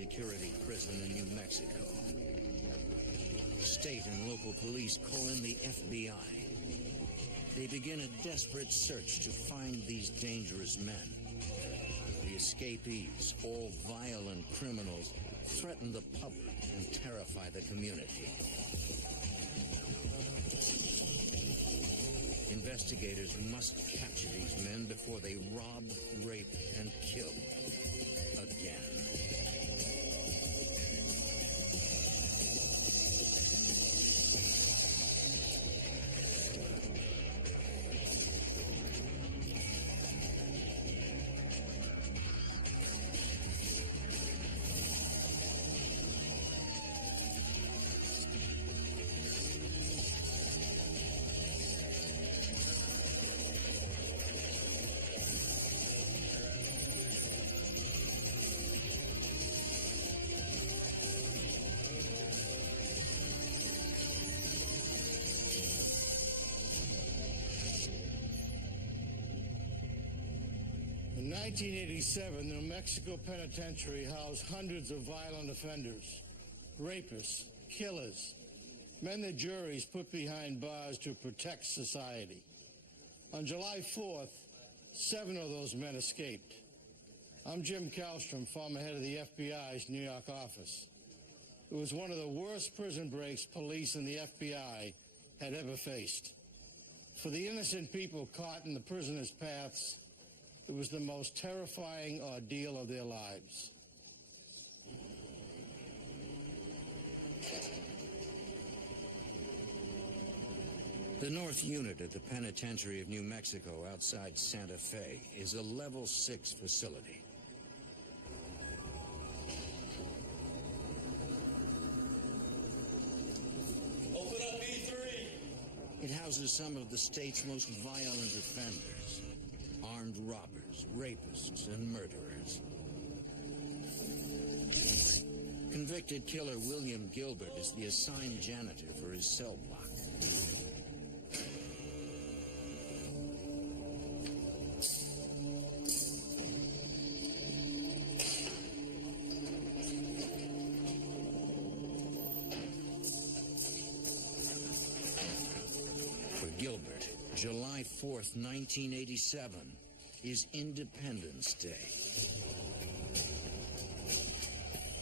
Security prison in New Mexico. State and local police call in the FBI. They begin a desperate search to find these dangerous men. The escapees, all violent criminals, threaten the public and terrify the community. Investigators must capture these men before they rob, rape, and kill again. In 1987, the New Mexico Penitentiary housed hundreds of violent offenders, rapists, killers, men that juries put behind bars to protect society. On July 4th, 7 of those men escaped. I'm Jim Kallstrom, former head of the FBI's New York office. It was one of the worst prison breaks police and the FBI had ever faced. For the innocent people caught in the prisoners' paths, it was the most terrifying ordeal of their lives. The North Unit at the Penitentiary of New Mexico outside Santa Fe is a level 6 facility. Open up E3. It houses some of the state's most violent offenders. Armed robbers, rapists, and murderers. Convicted killer William Gilbert is the assigned janitor for his cell block. For Gilbert, July 4th, 1987 is Independence Day.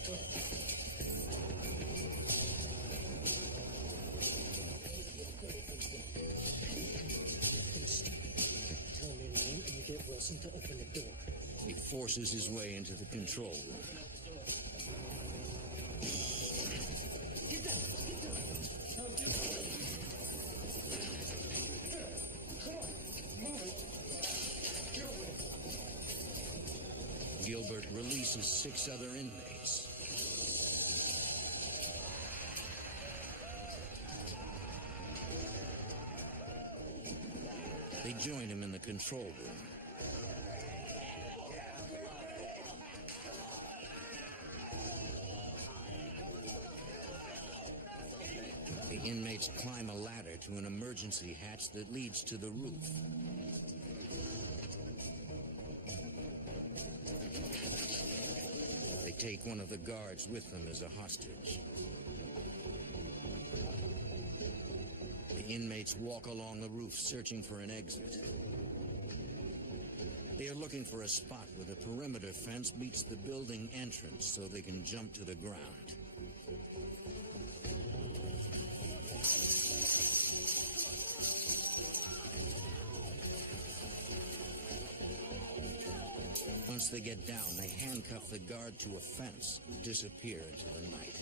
Tell me your name and you get Wilson to open the door. He forces his way into the control room. Get down! Get down! Come on! Move it! Get away! Gilbert releases 6 other inmates. They join him in the control room. The inmates climb a ladder to an emergency hatch that leads to the roof. They take one of the guards with them as a hostage. The inmates walk along the roof searching for an exit. They are looking for a spot where the perimeter fence meets the building entrance so they can jump to the ground. Once they get down, they handcuff the guard to a fence and disappear into the night.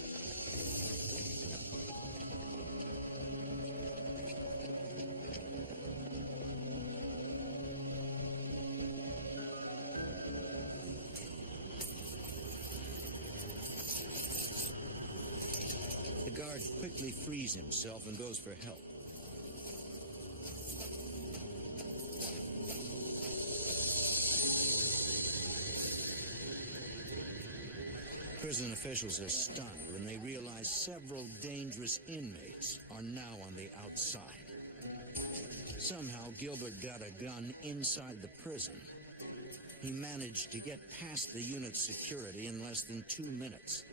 The guard quickly frees himself and goes for help. Prison officials are stunned when they realize several dangerous inmates are now on the outside. Somehow, Gilbert got a gun inside the prison. He managed to get past the unit's security in less than 2 minutes.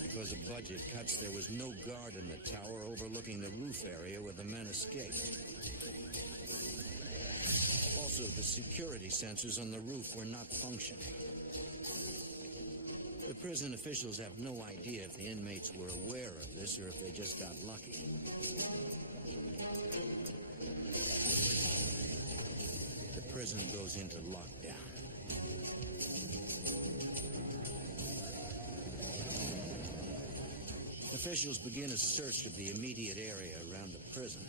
Because of budget cuts, there was no guard in the tower overlooking the roof area where the men escaped. Also, the security sensors on the roof were not functioning. The prison officials have no idea if the inmates were aware of this or if they just got lucky. The prison goes into lockdown. Officials begin a search of the immediate area around the prison.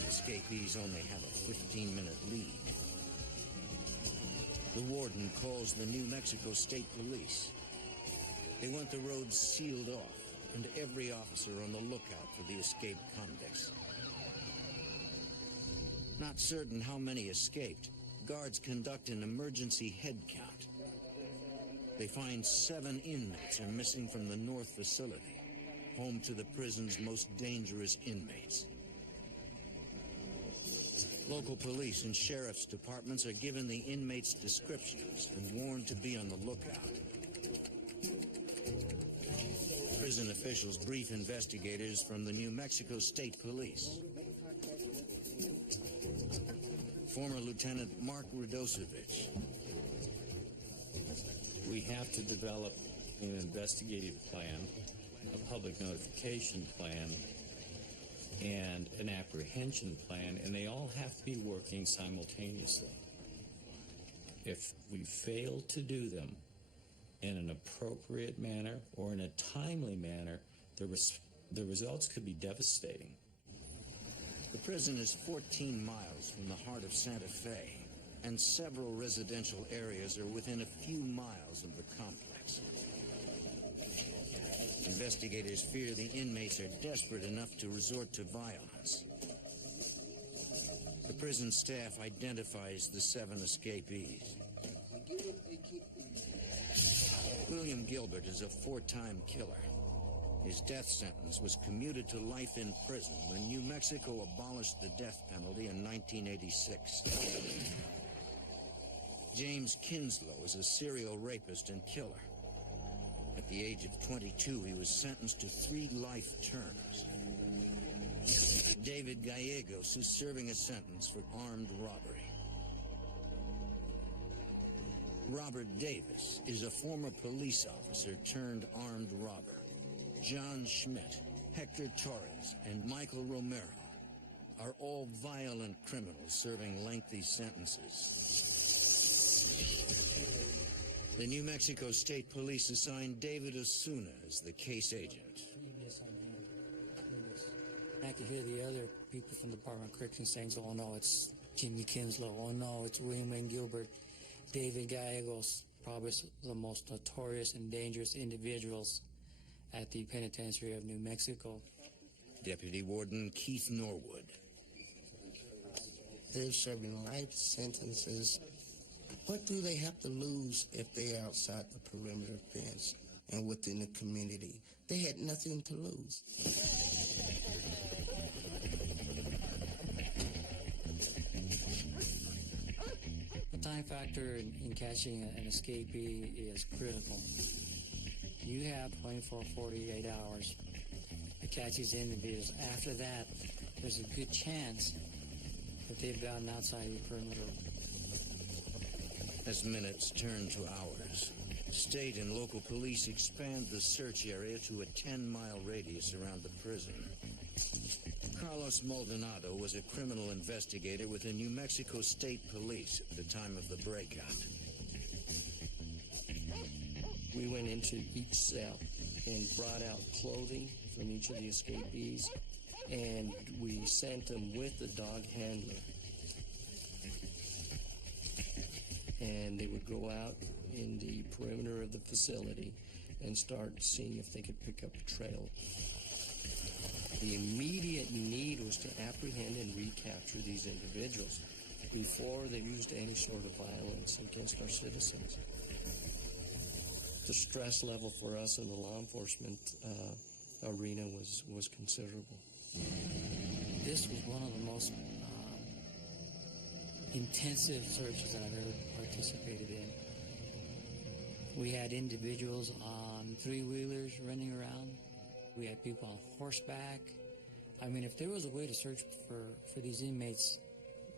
The escapees only have a 15-minute lead. The warden calls the New Mexico State Police. They want the roads sealed off and every officer on the lookout for the escaped convicts. Not certain how many escaped, guards conduct an emergency head count. They find 7 inmates are missing from the North Facility, home to the prison's most dangerous inmates. Local police and sheriff's departments are given the inmates' descriptions and warned to be on the lookout. Prison officials brief investigators from the New Mexico State Police. Former Lieutenant Mark Radosevich. We have to develop an investigative plan, a public notification plan, and an apprehension plan, and they all have to be working simultaneously. If we fail to do them in an appropriate manner or in a timely manner, the results could be devastating. The prison is 14 miles from the heart of Santa Fe, and several residential areas are within a few miles of the complex. Investigators fear the inmates are desperate enough to resort to violence. The prison staff identifies the 7 escapees. William Gilbert is a 4-time killer. His death sentence was commuted to life in prison when New Mexico abolished the death penalty in 1986. James Kinslow is a serial rapist and killer. At the age of 22, he was sentenced to 3 life terms. David Gallegos is serving a sentence for armed robbery. Robert Davis is a former police officer turned armed robber. John Schmidt, Hector Torres, and Michael Romero are all violent criminals serving lengthy sentences. The New Mexico State Police assigned David Osuna as the case agent. I could hear the other people from the Department of Corrections saying, oh no, it's Jimmy Kinslow, oh no, it's William Wayne Gilbert, David Gallegos, probably the most notorious and dangerous individuals at the penitentiary of New Mexico. Deputy Warden Keith Norwood. They're serving life sentences. What do they have to lose if they're outside the perimeter fence and within the community? They had nothing to lose. The time factor in catching an escapee is critical. You have 24, 48 hours to catch these individuals. After that, there's a good chance that they've gotten outside the perimeter. As minutes turn to hours, state and local police expand the search area to a 10-mile radius around the prison. Carlos Maldonado was a criminal investigator with the New Mexico State Police at the time of the breakout. We went into each cell and brought out clothing from each of the escapees, and we sent them with the dog handler. And they would go out in the perimeter of the facility and start seeing if they could pick up a trail. The immediate need was to apprehend and recapture these individuals before they used any sort of violence against our citizens. The stress level for us in the law enforcement arena was considerable. This was one of the most intensive searches that I've ever participated in. We had individuals on three-wheelers running around. We had people on horseback. I mean, if there was a way to search for these inmates,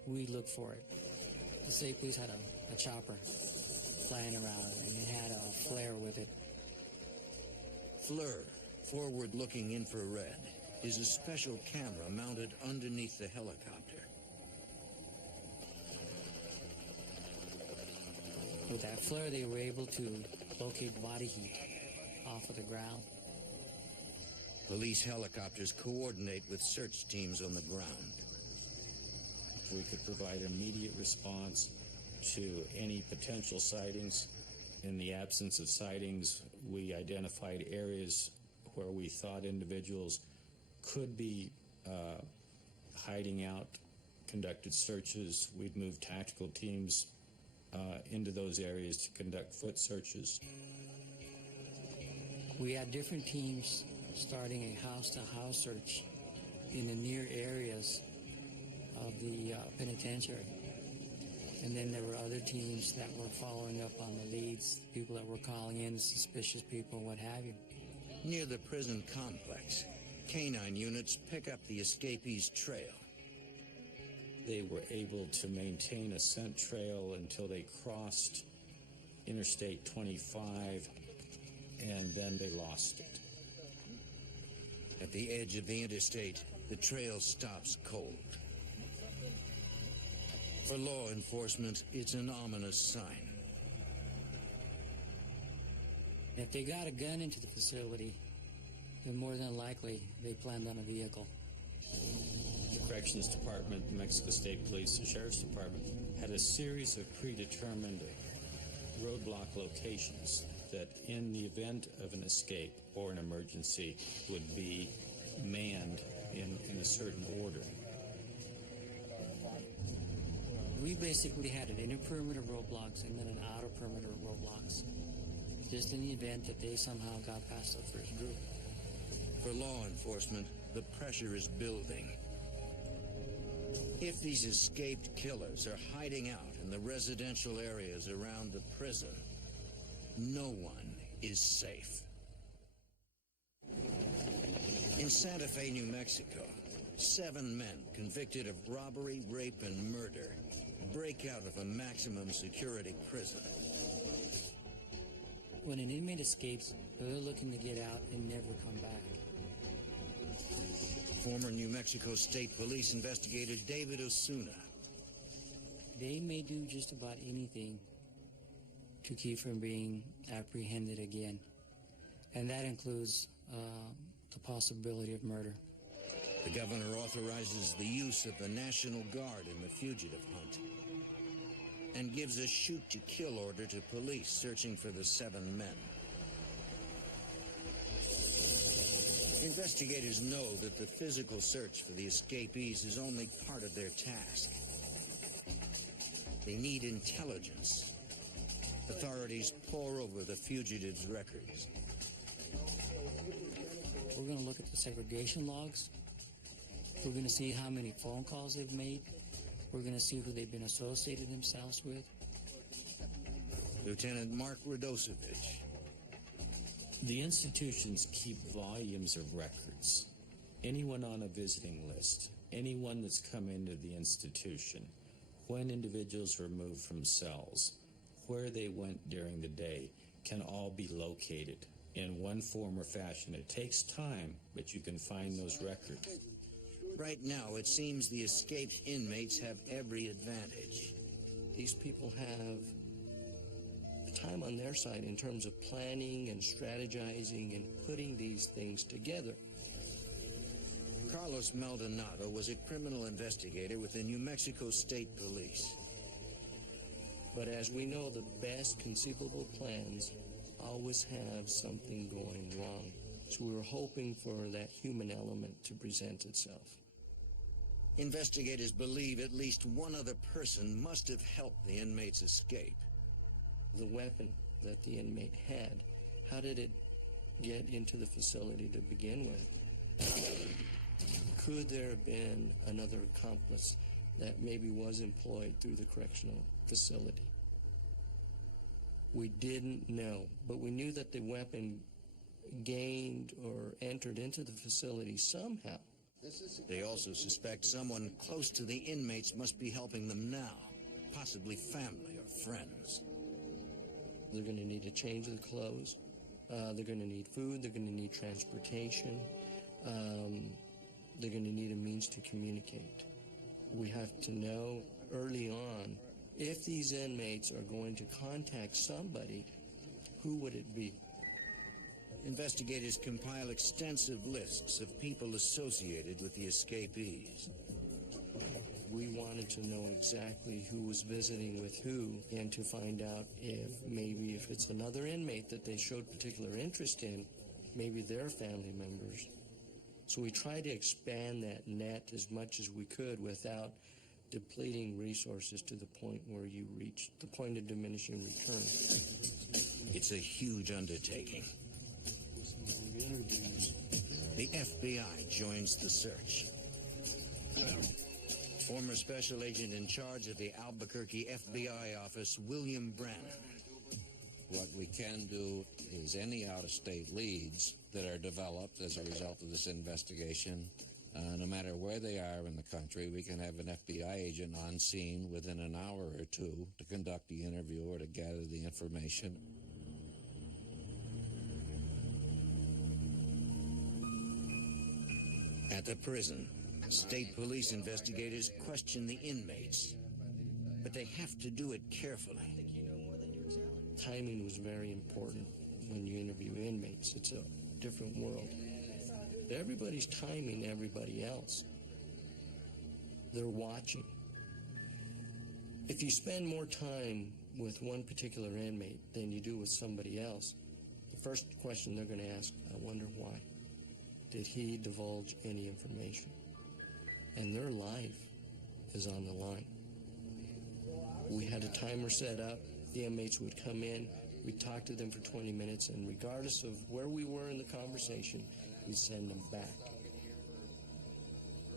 we'd look for it. The state police had a chopper flying around, and it had a flare with it. FLIR, forward-looking infrared, is a special camera mounted underneath the helicopter. With that flare, they were able to locate body heat off of the ground. Police helicopters coordinate with search teams on the ground. We could provide immediate response to any potential sightings. In the absence of sightings, we identified areas where we thought individuals could be hiding out, conducted searches. We'd move tactical teams into those areas to conduct foot searches. We had different teams starting a house-to-house search in the near areas of the penitentiary. And then there were other teams that were following up on the leads, people that were calling in, suspicious people, what have you. Near the prison complex, canine units pick up the escapees' trail. They were able to maintain a scent trail until they crossed Interstate 25, and then they lost it. At the edge of the interstate, the trail stops cold. For law enforcement, it's an ominous sign. If they got a gun into the facility, then more than likely they planned on a vehicle. The Corrections Department, the Mexico State Police, the Sheriff's Department had a series of predetermined roadblock locations that in the event of an escape or an emergency would be manned in a certain order. We basically had an inner perimeter roadblocks and then an outer perimeter roadblocks, just in the event that they somehow got past the first group. For law enforcement, the pressure is building. If these escaped killers are hiding out in the residential areas around the prison, no one is safe. In Santa Fe, New Mexico, 7 men convicted of robbery, rape, and murder break out of a maximum security prison. When an inmate escapes, they're looking to get out and never come back. Former New Mexico State Police investigator David Osuna. They may do just about anything to keep from being apprehended again, and that includes the possibility of murder. The governor authorizes the use of the National Guard in the fugitive hunt and gives a shoot-to-kill order to police searching for the 7 men. Investigators know that the physical search for the escapees is only part of their task. They need intelligence. Authorities pore over the fugitives' records. We're going to look at the segregation logs. We're going to see how many phone calls they've made. We're going to see who they've been associated themselves with. Lieutenant Mark Radosevich. The institutions keep volumes of records. Anyone on a visiting list, anyone that's come into the institution, when individuals are removed from cells, where they went during the day, can all be located in one form or fashion. It takes time, but you can find those records. Right now, it seems the escaped inmates have every advantage. These people have time on their side in terms of planning and strategizing and putting these things together. Carlos Maldonado was a criminal investigator with the New Mexico State Police. But as we know, the best conceivable plans always have something going wrong. So we were hoping for that human element to present itself. Investigators believe at least one other person must have helped the inmates escape. The weapon that the inmate had, how did it get into the facility to begin with? Could there have been another accomplice that maybe was employed through the correctional facility. We didn't know, but we knew that the weapon gained or entered into the facility somehow. They also suspect someone close to the inmates must be helping them now, possibly family or friends. They're going to need a change of the clothes. They're going to need food. They're going to need transportation. They're going to need a means to communicate. We have to know early on if these inmates are going to contact somebody, who would it be? Investigators compile extensive lists of people associated with the escapees. We wanted to know exactly who was visiting with who and to find out if it's another inmate that they showed particular interest in, maybe their family members. So we tried to expand that net as much as we could without depleting resources to the point where you reach the point of diminishing return. It's a huge undertaking. The FBI joins the search. Former special agent in charge of the Albuquerque FBI office, William Brannon. What we can do is any out-of-state leads that are developed as a result of this investigation, no matter where they are in the country, we can have an FBI agent on scene within an hour or two to conduct the interview or to gather the information. At the prison, state police investigators question the inmates, but they have to do it carefully. Timing was very important when you interview inmates. It's a different world. Everybody's timing everybody else. They're watching. If you spend more time with one particular inmate than you do with somebody else, the first question they're going to ask, I wonder why. Did he divulge any information? And their life is on the line. We had a timer set up. The inmates would come in. We'd talk to them for 20 minutes, and regardless of where we were in the conversation, we'd send them back.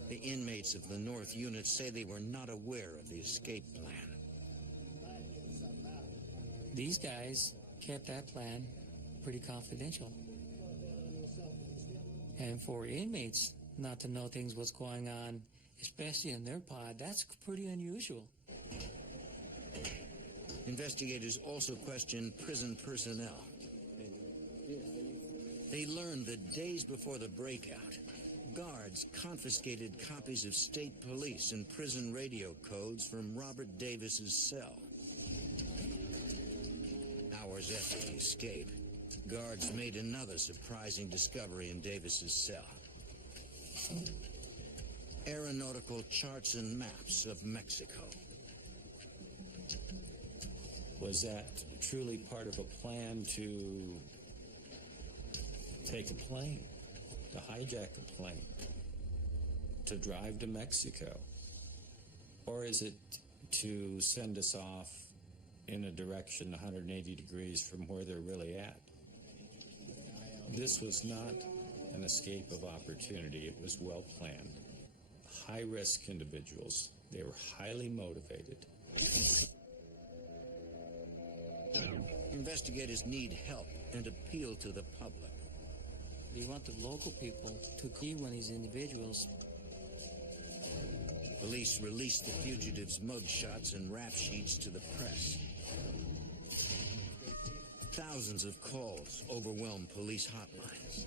The inmates of the North Unit say they were not aware of the escape plan. These guys kept that plan pretty confidential. And for inmates not to know things what's going on, especially in their pod, that's pretty unusual. Investigators also question prison personnel. They learned that days before the breakout, guards confiscated copies of state police and prison radio codes from Robert Davis's cell. Hours after the escape, guards made another surprising discovery in Davis's cell. Aeronautical charts and maps of Mexico. Was that truly part of a plan to take a plane, to hijack a plane, to drive to Mexico? Or is it to send us off in a direction 180 degrees from where they're really at? This was not an escape of opportunity. It was well planned. High-risk individuals. They were highly motivated. Investigators need help and appeal to the public. We want the local people to key on these individuals. Police released the fugitives' mugshots and rap sheets to the press. Thousands of calls overwhelmed police hotlines.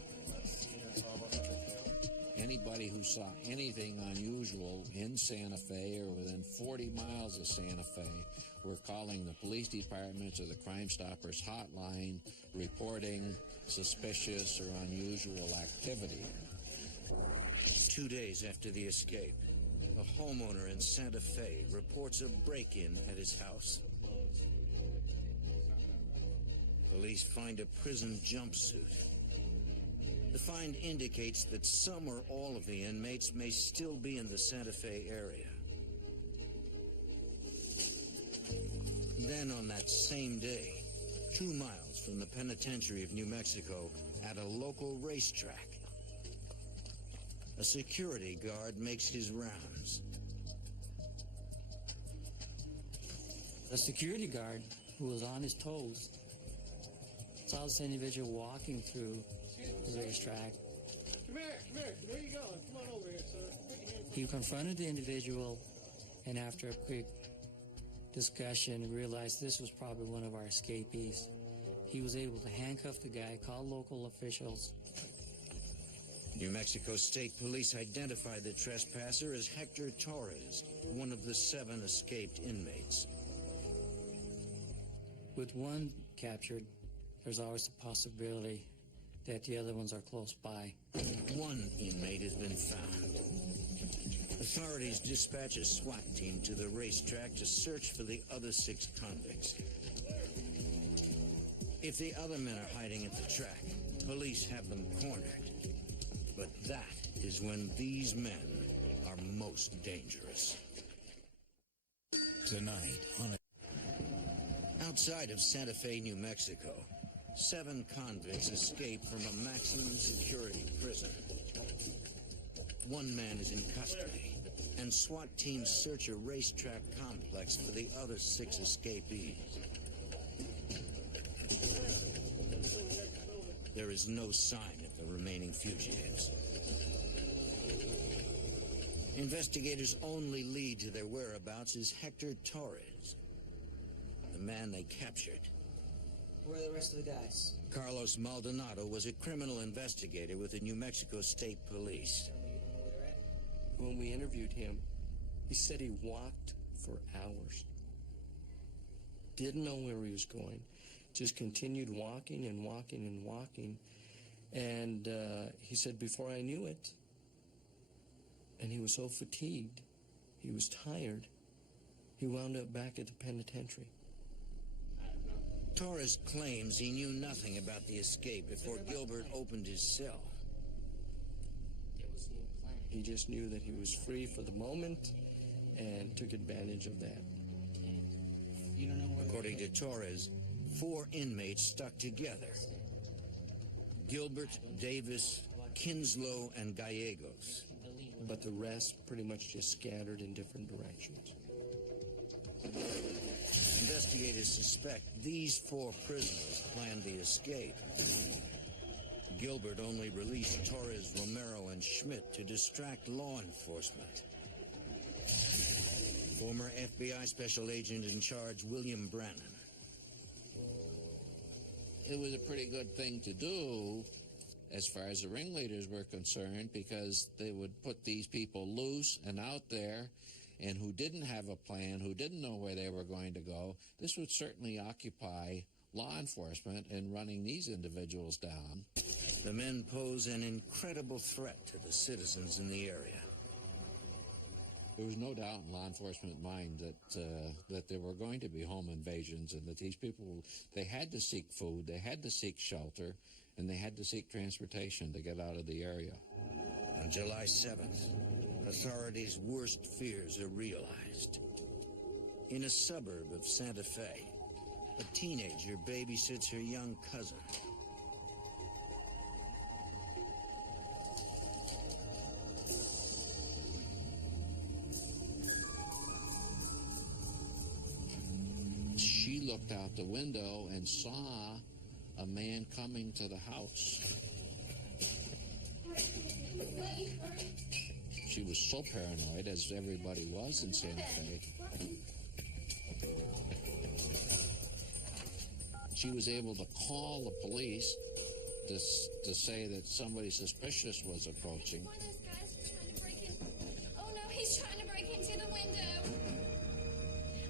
Anybody who saw anything unusual in Santa Fe or within 40 miles of Santa Fe were calling the police departments or the Crime Stoppers hotline reporting suspicious or unusual activity. 2 days after the escape, a homeowner in Santa Fe reports a break-in at his house. Police find a prison jumpsuit. The find indicates that some or all of the inmates may still be in the Santa Fe area. Then on that same day, 2 miles from the penitentiary of New Mexico, at a local racetrack, a security guard makes his rounds. The security guard, who was on his toes, saw this individual walking through the racetrack. Come here. Where you going? Come on over here, sir. He confronted the individual, and after a quick discussion, realized this was probably one of our escapees. He was able to handcuff the guy, call local officials. New Mexico State Police identified the trespasser as Hector Torres, one of the 7 escaped inmates. With one captured, there's always the possibility that the other ones are close by. One inmate has been found. Authorities dispatch a SWAT team to the racetrack to search for the other 6 convicts. If the other men are hiding at the track, police have them cornered. But that is when these men are most dangerous. Tonight on outside of Santa Fe, New Mexico, 7 convicts escaped from a maximum security prison. 1 man is in custody, and SWAT teams search a racetrack complex for the other 6 escapees. There is no sign of the remaining fugitives. Investigators' only lead to their whereabouts is Hector Torres, the man they captured. Where are the rest of the guys? Carlos Maldonado was a criminal investigator with the New Mexico State Police. When we interviewed him, he said he walked for hours. Didn't know where he was going. Just continued walking and walking and walking. And he said, before I knew it, and he was so fatigued, he was tired, he wound up back at the penitentiary. Torres claims he knew nothing about the escape before Gilbert opened his cell. He just knew that he was free for the moment and took advantage of that. According to Torres, 4 inmates stuck together: Gilbert, Davis, Kinslow, and Gallegos. But the rest pretty much just scattered in different directions. Investigators suspect these 4 prisoners planned the escape. Gilbert only released Torres, Romero, and Schmidt to distract law enforcement. Former FBI Special Agent in charge, William Brannon. It was a pretty good thing to do as far as the ringleaders were concerned, because they would put these people loose and out there, and who didn't have a plan, who didn't know where they were going to go. This would certainly occupy law enforcement in running these individuals down. The men pose an incredible threat to the citizens in the area. There was no doubt in law enforcement mind that there were going to be home invasions, and that these people, they had to seek food, they had to seek shelter, and they had to seek transportation to get out of the area. On July 7th, authorities' worst fears are realized. In a suburb of Santa Fe, a teenager babysits her young cousin. She looked out the window and saw a man coming to the house. She was so paranoid, as everybody was in Santa Fe. She was able to call the police to say that somebody suspicious was approaching. One of those guys is trying to break in. Oh no, he's trying to break into the window.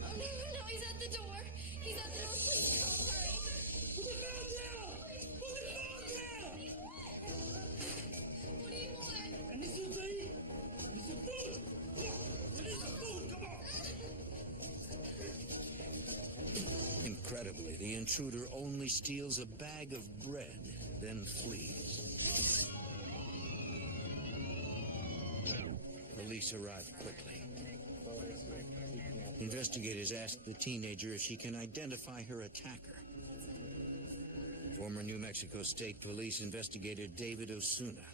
Oh no, he's at the door. He's at the door. Please come, hurry. Put the phone down! Put the phone down! What do you want? I need something to eat. I need some food. I need some food. Come on. Incredibly, the intruder only steals a bag of bread, then flees. Police arrive quickly. Investigators ask the teenager if she can identify her attacker. Former New Mexico State Police investigator David Osuna.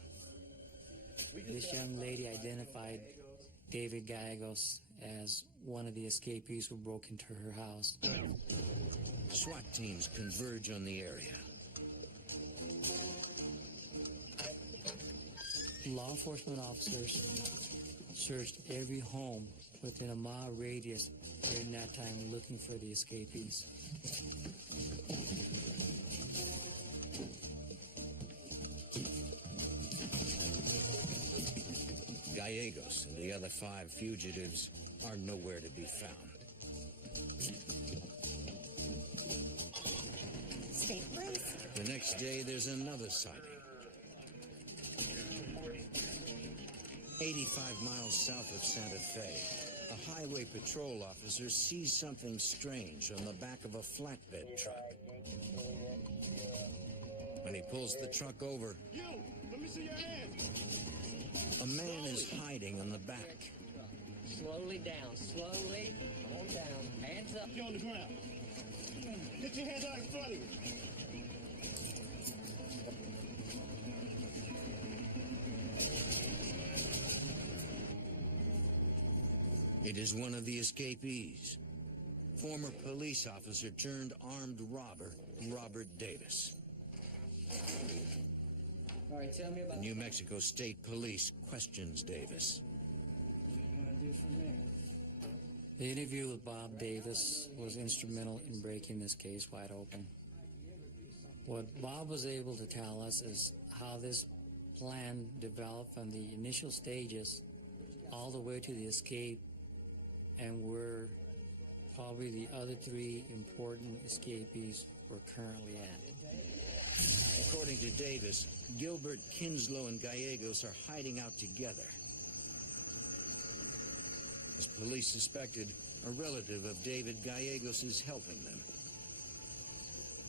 This young lady identified David Gallegos as one of the escapees who broke into her house. SWAT teams converge on the area. Law enforcement officers searched every home within a mile radius during that time looking for the escapees. Gallegos and the other 5 fugitives are nowhere to be found. State police. The next day, there's another sighting. 85 miles south of Santa Fe, a highway patrol officer sees something strange on the back of a flatbed truck. When he pulls the truck over, You! Let me see your hands! a man is hiding on the back. Slowly down, slowly. On down. Hands up. You're on the ground. Get your hands out in front of you. It is one of the escapees, former police officer turned armed robber, Robert Davis. All right, tell me about The New Mexico State Police questions Davis. what you want to do from there. The interview with Bob Davis was instrumental in breaking this case wide open. What Bob was able to tell us is how this plan developed from the initial stages all the way to the escape, and where probably the other 3 important escapees were currently at. According to Davis, Gilbert, Kinslow, and Gallegos are hiding out together. As police suspected, a relative of David Gallegos is helping them.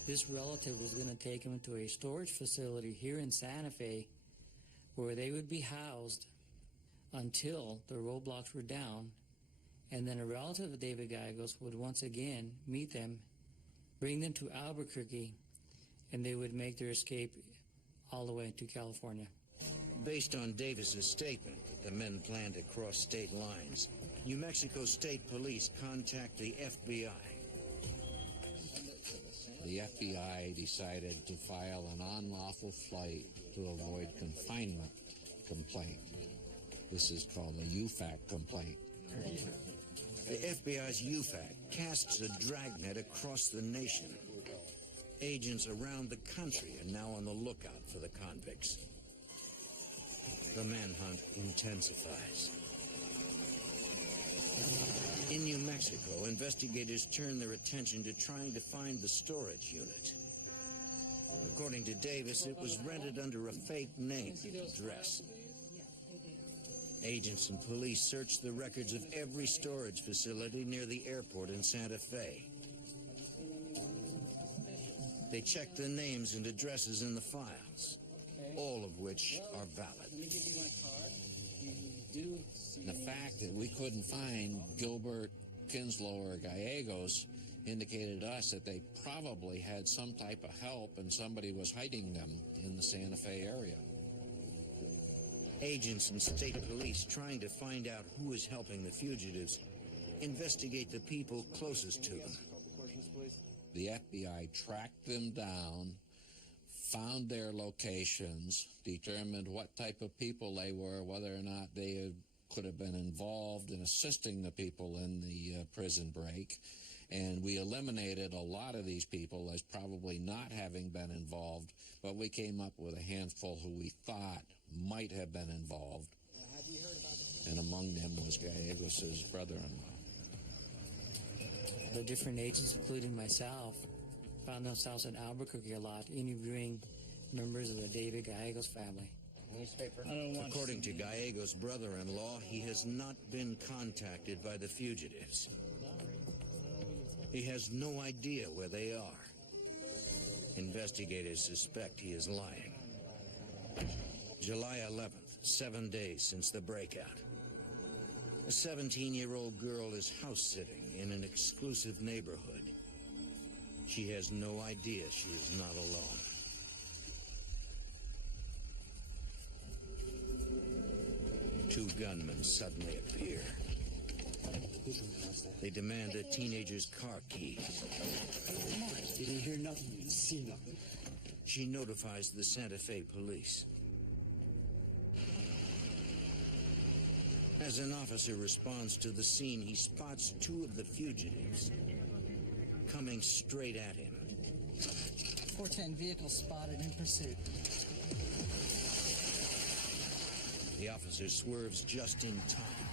This relative was going to take him to a storage facility here in Santa Fe where they would be housed until the roadblocks were down, and then a relative of David Gallegos would once again meet them, bring them to Albuquerque, and they would make their escape all the way to California. Based on Davis's statement that the men planned to cross state lines, New Mexico State Police contact the FBI. The FBI decided to file an unlawful flight to avoid confinement complaint. This is called a UFAC complaint. The FBI's UFAC casts a dragnet across the nation. Agents around the country are now on the lookout for the convicts. The manhunt intensifies. In New Mexico, investigators turn their attention to trying to find the storage unit. According to Davis, it was rented under a fake name and address. Agents and police searched the records of every storage facility near the airport in Santa Fe. They checked the names and addresses in the files, all of which are valid. Let me give you my card. You do see The fact that we couldn't find Gilbert, Kinslow, or Gallegos indicated to us that they probably had some type of help and somebody was hiding them in the Santa Fe area. Agents and state police trying to find out who is helping the fugitives investigate the people closest to them. The FBI tracked them down, found their locations, determined what type of people they were, whether or not they could have been involved in assisting the people in the prison break, and we eliminated a lot of these people as probably not having been involved, but we came up with a handful who we thought might have been involved, and among them was Gallegos' brother-in-law. The different agents, including myself, found themselves in Albuquerque a lot, interviewing members of the David Gallegos family. newspaper. According to Gallegos' brother-in-law, he has not been contacted by the fugitives. He has no idea where they are. Investigators suspect he is lying. July 11th, 7 days since the breakout. A 17-year-old girl is house-sitting in an exclusive neighborhood. She has no idea she is not alone. Two gunmen suddenly appear. They demand the teenager's car keys. Didn't hear nothing, didn't see nothing. She notifies the Santa Fe police. As an officer responds to the scene, he spots two of the fugitives coming straight at him. 410 vehicle spotted in pursuit. The officer swerves just in time.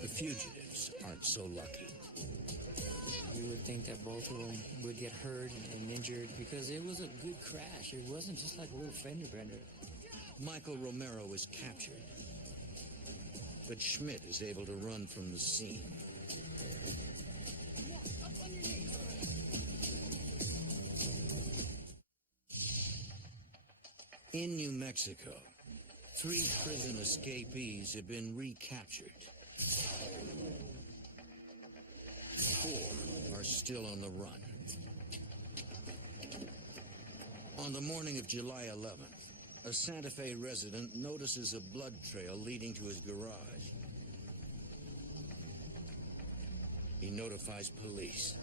The fugitives aren't so lucky. You would think that both of them would get hurt and injured because it was a good crash. It wasn't just like a little fender bender. Michael Romero is captured, but Schmidt is able to run from the scene. In New Mexico, 3 prison escapees have been recaptured. 4 are still on the run. On the morning of July 11th, a Santa Fe resident notices a blood trail leading to his garage. He notifies police.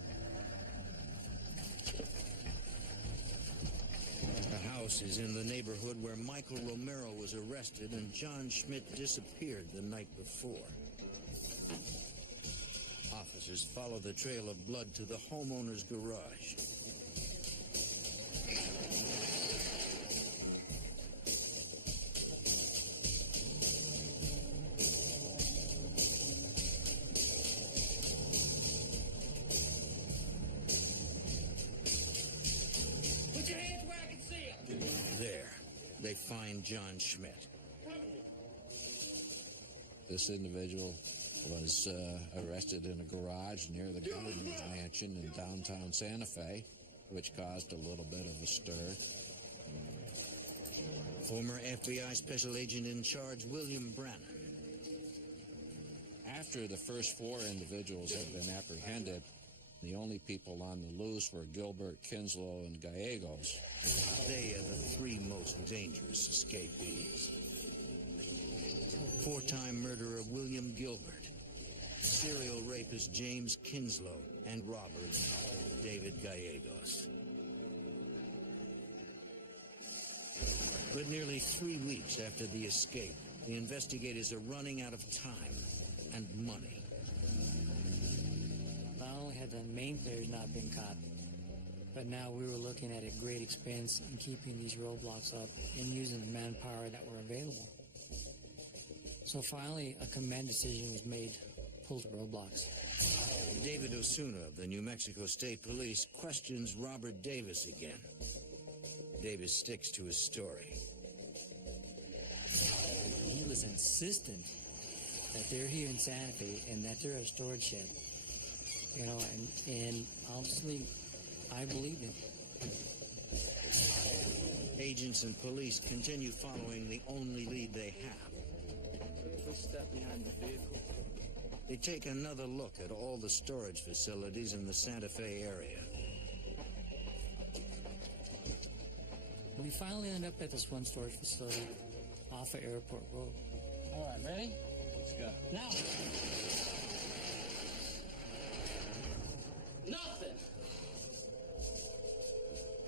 The house is in the neighborhood where Michael Romero was arrested and John Schmidt disappeared the night before. Officers follow the trail of blood to the homeowner's garage. Put your hands where I can see them. There, they find John Schmidt. This individual was arrested in a garage near the governor's mansion in downtown Santa Fe, which caused a little bit of a stir. Former FBI Special Agent in Charge William Brannon. After the first 4 individuals had been apprehended, the only people on the loose were Gilbert, Kinslow, and Gallegos. They are the 3 most dangerous escapees. 4-time murderer William Gilbert, serial rapist James Kinslow, and robber David Gallegos. But nearly 3 weeks after the escape, the investigators are running out of time and money. Not only had the main players not been caught, but now we were looking at a great expense in keeping these roadblocks up and using the manpower that were available. So finally, a command decision was made, pull the roadblocks. David Osuna of the New Mexico State Police questions Robert Davis again. Davis sticks to his story. He was insistent that they're here in Santa Fe and that they're a storage shed. You know, and honestly, I believed him. Agents and police continue following the only lead they have. Step behind the vehicle. They take another look at all the storage facilities in the Santa Fe area. We finally end up at this one storage facility off of Airport Road. All right, ready? Let's go. Now. Nothing.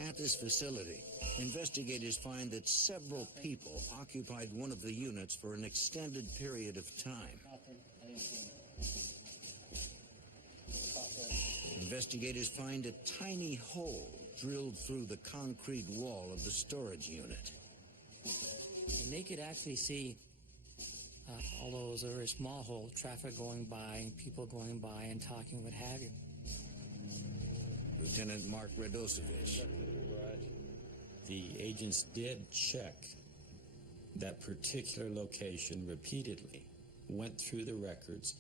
At this facility, investigators find that several people occupied one of the units for an extended period of time. Nothing. I didn't see him. Investigators find a tiny hole drilled through the concrete wall of the storage unit. And they could actually see, although it was a very small hole, traffic going by, people going by and talking, what have you. Lieutenant Mark Radosevich. The agents did check that particular location repeatedly, went through the records,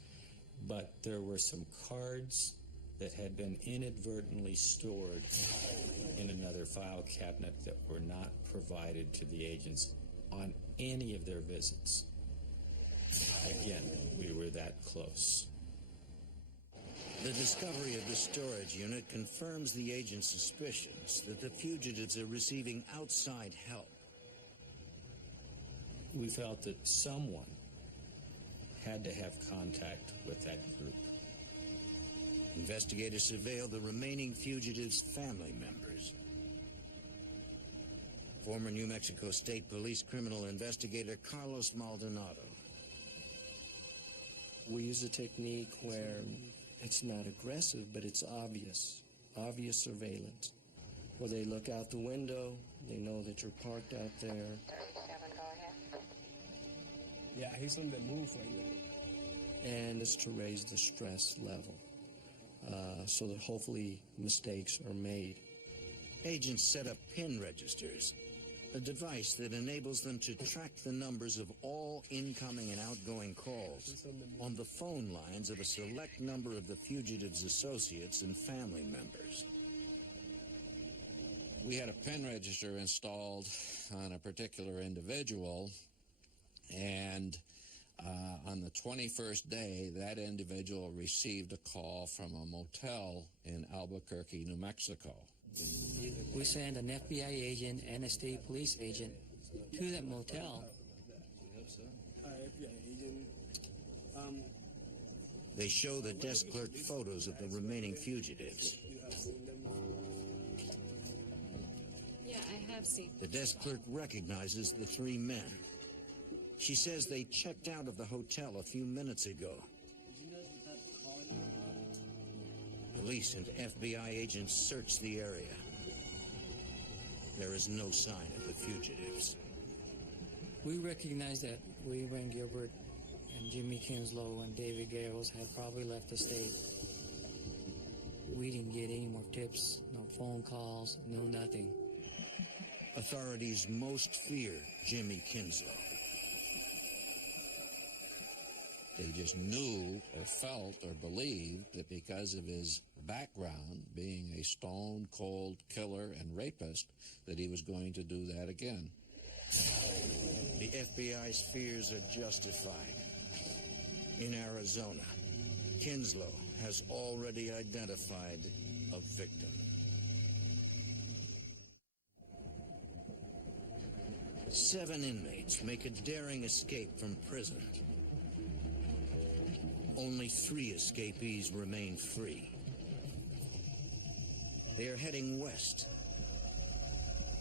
but there were some cards that had been inadvertently stored in another file cabinet that were not provided to the agents on any of their visits. Again, we were that close. The discovery of the storage unit confirms the agent's suspicions that the fugitives are receiving outside help. We felt that someone had to have contact with that group. Investigators surveil the remaining fugitives' family members. Former New Mexico State Police criminal investigator Carlos Maldonado. We use a technique where it's not aggressive, but it's obvious surveillance. Where they look out the window, they know that you're parked out there. 37, go ahead. Yeah, I hear something that moves right now. And it's to raise the stress level so that hopefully mistakes are made. Agents set up PIN registers, a device that enables them to track the numbers of all incoming and outgoing calls on the phone lines of a select number of the fugitives' associates and family members. We had a PIN register installed on a particular individual, and on the 21st day, that individual received a call from a motel in Albuquerque, New Mexico. We sent an FBI agent and a state police agent to that motel. FBI agent. They show the desk clerk photos of the remaining fugitives. Yeah, I have seen. The desk clerk recognizes the three men. She says they checked out of the hotel a few minutes ago. Police and FBI agents search the area. There is no sign of the fugitives. We recognize that William Gilbert and Jimmy Kinslow and David Gales had probably left the state. We didn't get any more tips, no phone calls, no nothing. Authorities most fear Jimmy Kinslow. They just knew or felt or believed that because of his background, being a stone-cold killer and rapist, that he was going to do that again. The FBI's fears are justified. In Arizona, Kinslow has already identified a victim. Seven inmates make a daring escape from prison. Only 3 escapees remain free. They are heading west,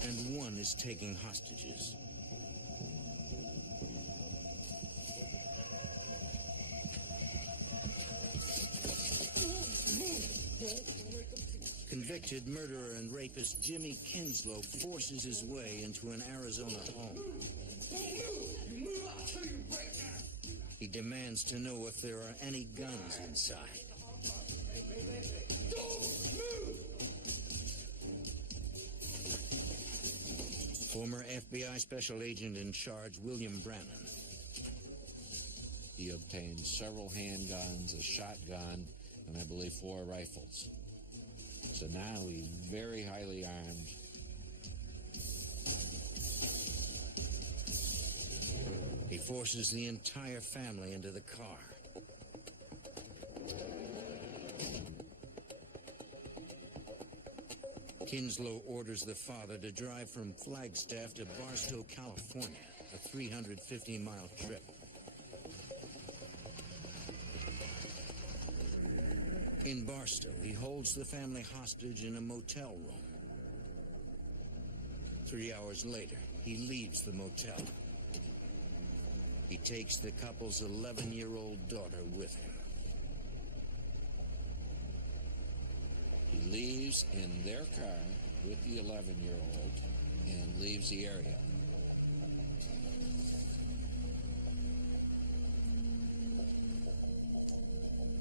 and one is taking hostages. Convicted murderer and rapist Jimmy Kinslow forces his way into an Arizona home. He demands to know if there are any guns inside. Former FBI Special Agent in charge, William Brannon. He obtained several handguns, a shotgun, and I believe 4 rifles. So now he's very highly armed. He forces the entire family into the car. Kinslow orders the father to drive from Flagstaff to Barstow, California, a 350-mile trip. In Barstow, he holds the family hostage in a motel room. 3 hours later, he leaves the motel. He takes the couple's 11-year-old daughter with him. He leaves in their car with the 11-year-old and leaves the area.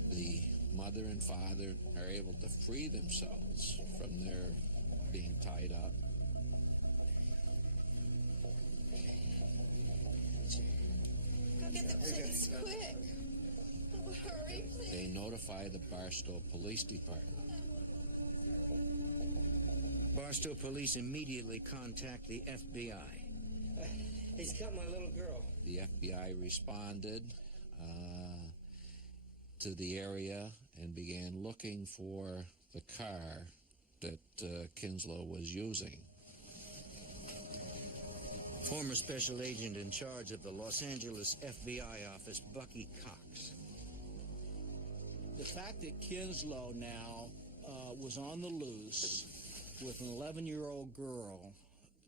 The mother and father are able to free themselves from their being tied up. Go get the police, quick. Oh, hurry, please. They notify the Barstow Police Department. Barstow police immediately contact the FBI. He's got my little girl. The FBI responded to the area and began looking for the car that Kinslow was using. Former special agent in charge of the Los Angeles FBI office, Bucky Cox. The fact that Kinslow now was on the loose with an 11-year-old girl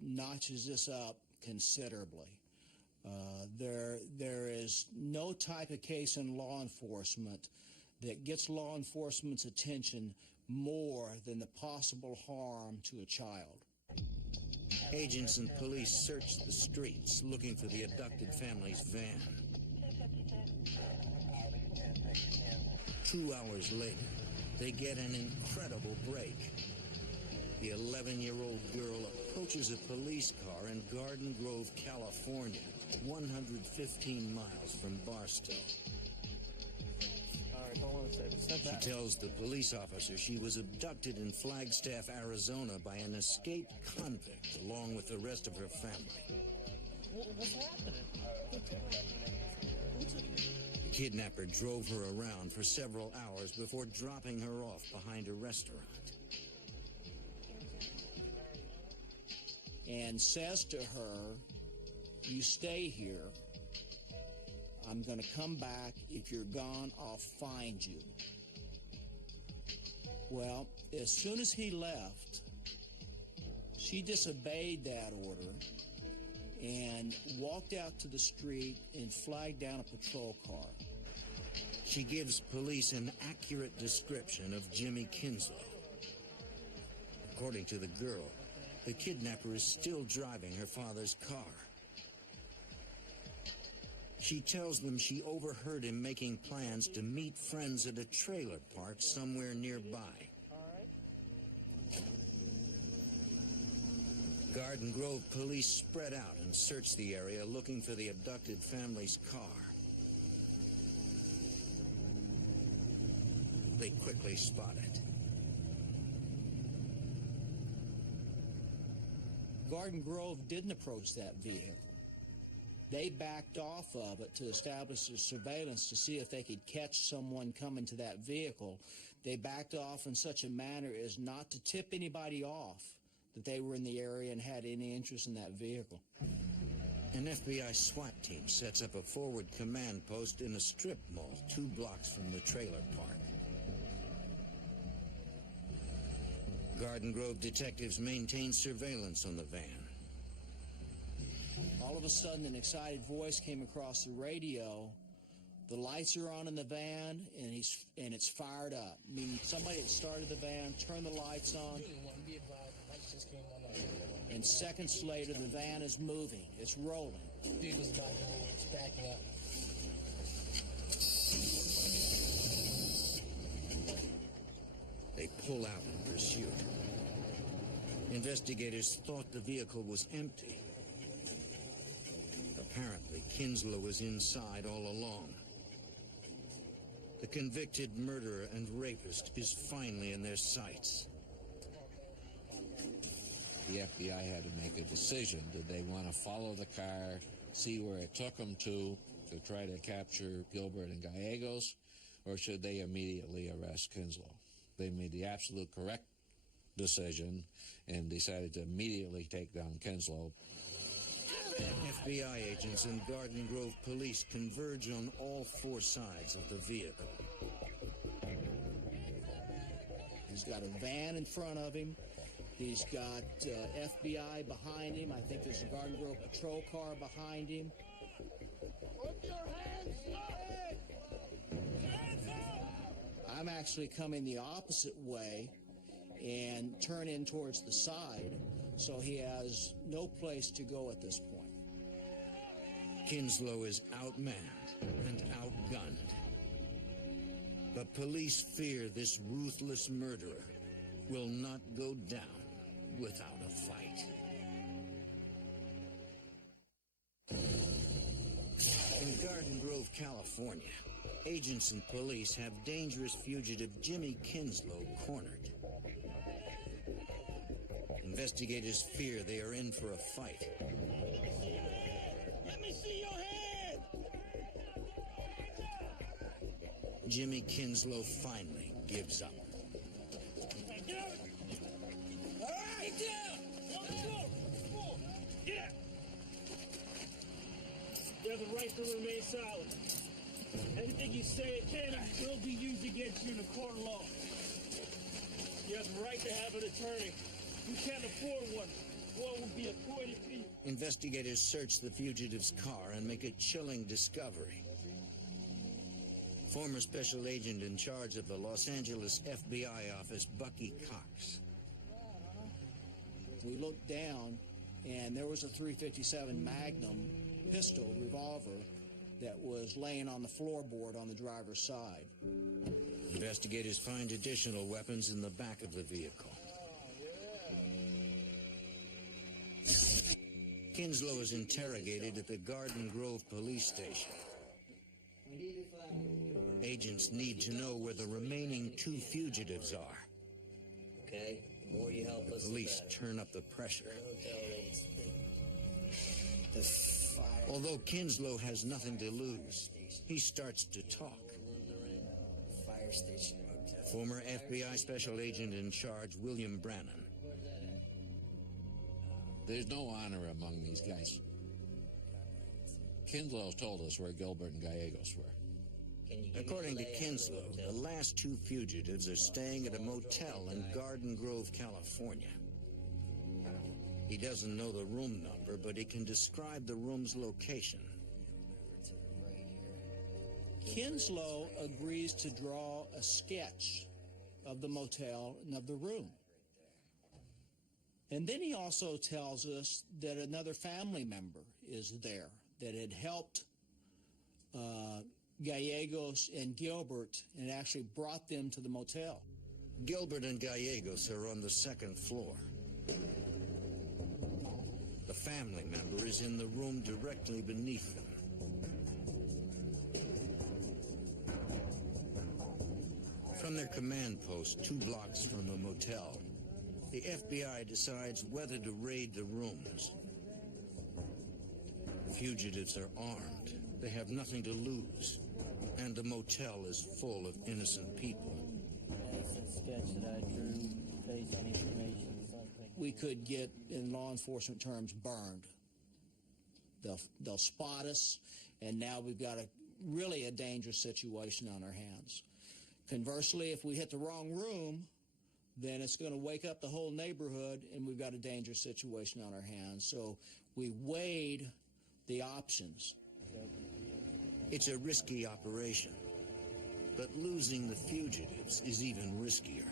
notches this up considerably. There is no type of case in law enforcement that gets law enforcement's attention more than the possible harm to a child. Agents and police searched the streets looking for the abducted family's van. 2 hours later, they get an incredible break. The 11-year-old girl approaches a police car in Garden Grove, California, 115 miles from Barstow. All right, hold on a second. She tells the police officer she was abducted in Flagstaff, Arizona by an escaped convict along with the rest of her family. What's happening? The kidnapper drove her around for several hours before dropping her off behind a restaurant. And says to her, "You stay here. I'm going to come back. If you're gone, I'll find you." Well, as soon as he left, she disobeyed that order and walked out to the street and flagged down a patrol car. She gives police an accurate description of Jimmy Kinslow. According to the girl, the kidnapper is still driving her father's car. She tells them she overheard him making plans to meet friends at a trailer park somewhere nearby. Garden Grove police spread out and searched the area looking for the abducted family's car. They quickly spot it. Garden Grove didn't approach that vehicle. They backed off of it to establish their surveillance to see if they could catch someone coming to that vehicle. They backed off in such a manner as not to tip anybody off that they were in the area and had any interest in that vehicle. An FBI SWAT team sets up a forward command post in a strip mall 2 blocks from the trailer park. Garden Grove detectives maintain surveillance on the van. All of a sudden, an excited voice came across the radio. The lights are on in the van, and it's fired up. Meaning somebody had started the van, turned the lights on, and seconds later, the van is moving. It's rolling. Vehicle's about to move. It's backing up. They pull out in pursuit. Investigators thought the vehicle was empty. Apparently, Kinslow was inside all along. The convicted murderer and rapist is finally in their sights. The FBI had to make a decision. Did they want to follow the car, see where it took them to try to capture Gilbert and Gallegos, or should they immediately arrest Kinslow? They made the absolute correct decision and decided to immediately take down Kinslow. FBI agents and Garden Grove police converge on all 4 sides of the vehicle. He's got a van in front of him. He's got FBI behind him. I think there's a Garden Grove patrol car behind him. Put your hands up! Hands up! I'm actually coming the opposite way and turn in towards the side, so he has no place to go at this point. Kinslow is outmanned and outgunned. But police fear this ruthless murderer will not go down without a fight. In Garden Grove, California, agents and police have dangerous fugitive Jimmy Kinslow cornered. Investigators fear they are in for a fight. Let me see your head! Jimmy Kinslow finally gives up. Get out! All right, get out! Get out! You have the right to remain silent. Anything you say will be used against you in a court of law. You have the right to have an attorney. You can't afford one. One will be appointed to you. Investigators search the fugitive's car and make a chilling discovery. Former special agent in charge of the Los Angeles FBI office, Bucky Cox. We looked down, and there was a .357 Magnum pistol revolver that was laying on the floorboard on the driver's side. Investigators find additional weapons in the back of the vehicle. Kinslow is interrogated at the Garden Grove police station. Agents need to know where the remaining 2 fugitives are. Okay, the more you help us, The police the better. turn up the pressure. The fire. Although Kinslow has nothing to lose, he starts to talk. Fire station motel. Former FBI special agent in charge, William Brannon. There's no honor among these guys. Kinslow told us where Gilbert and Gallegos were. According to Kinslow, the last 2 fugitives are staying at a motel in Garden Grove, California. He doesn't know the room number, but he can describe the room's location. Kinslow agrees to draw a sketch of the motel and of the room. And then he also tells us that another family member is there that had helped Gallegos and Gilbert and actually brought them to the motel. Gilbert and Gallegos are on the 2nd floor. The family member is in the room directly beneath them. From their command post 2 blocks from the motel, the FBI decides whether to raid the rooms. Fugitives are armed. They have nothing to lose. And the motel is full of innocent people. Sketch that I drew based on information. We could get, in law enforcement terms, burned. They'll spot us, and now we've got really a dangerous situation on our hands. Conversely, if we hit the wrong room, then it's going to wake up the whole neighborhood, and we've got a dangerous situation on our hands. So we weighed the options. It's a risky operation, but losing the fugitives is even riskier.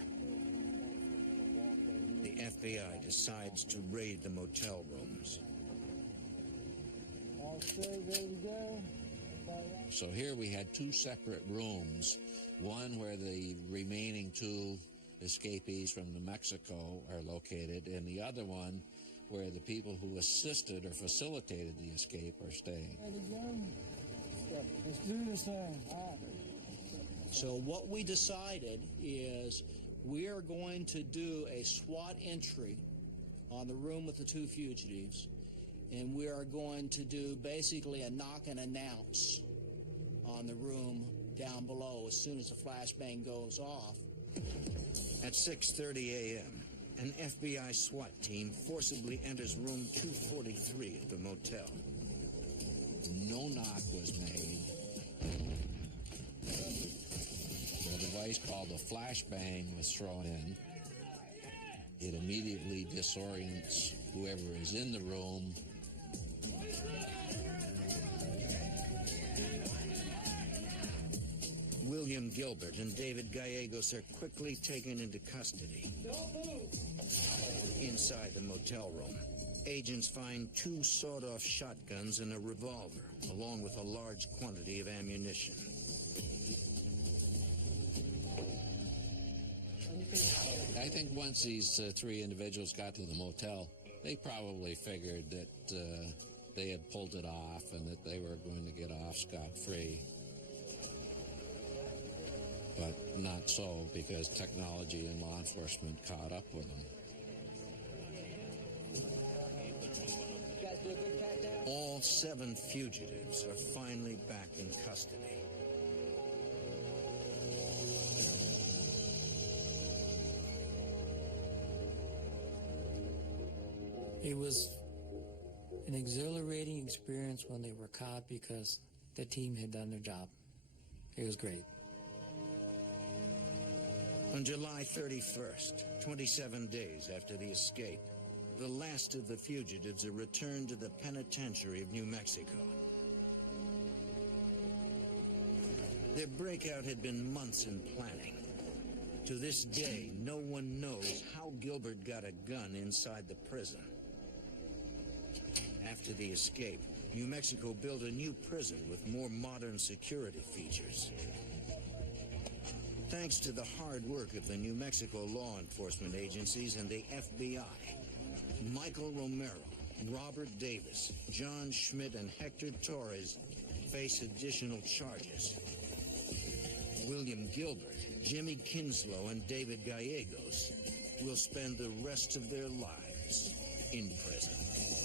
The FBI decides to raid the motel rooms. All straight, ready to go. So here we had 2 separate rooms, one where the remaining 2 escapees from New Mexico are located, and the other one where the people who assisted or facilitated the escape are staying. Ready to go? Let's do this thing. All right. So what we decided is we are going to do a SWAT entry on the room with the 2 fugitives, and we are going to do basically a knock and announce on the room down below as soon as the flashbang goes off. At 6:30 a.m., an FBI SWAT team forcibly enters room 243 at the motel. No knock was made. The device called a flashbang was thrown in. It immediately disorients whoever is in the room. William Gilbert and David Gallegos are quickly taken into custody. Inside the motel room, agents find 2 sawed-off shotguns and a revolver, along with a large quantity of ammunition. I think once these 3 individuals got to the motel, they probably figured that they had pulled it off and that they were going to get off scot-free. But not so, because technology and law enforcement caught up with them. All 7 fugitives are finally back in custody. an exhilarating experience when they were caught because the team had done their job. It was great. On July 31st, 27 days after the escape, the last of the fugitives are returned to the penitentiary of New Mexico. Their breakout had been months in planning. To this day, no one knows how Gilbert got a gun inside the prison. After the escape, New Mexico built a new prison with more modern security features. Thanks to the hard work of the New Mexico law enforcement agencies and the FBI, Michael Romero, Robert Davis, John Schmidt, and Hector Torres face additional charges. William Gilbert, Jimmy Kinslow, and David Gallegos will spend the rest of their lives in prison.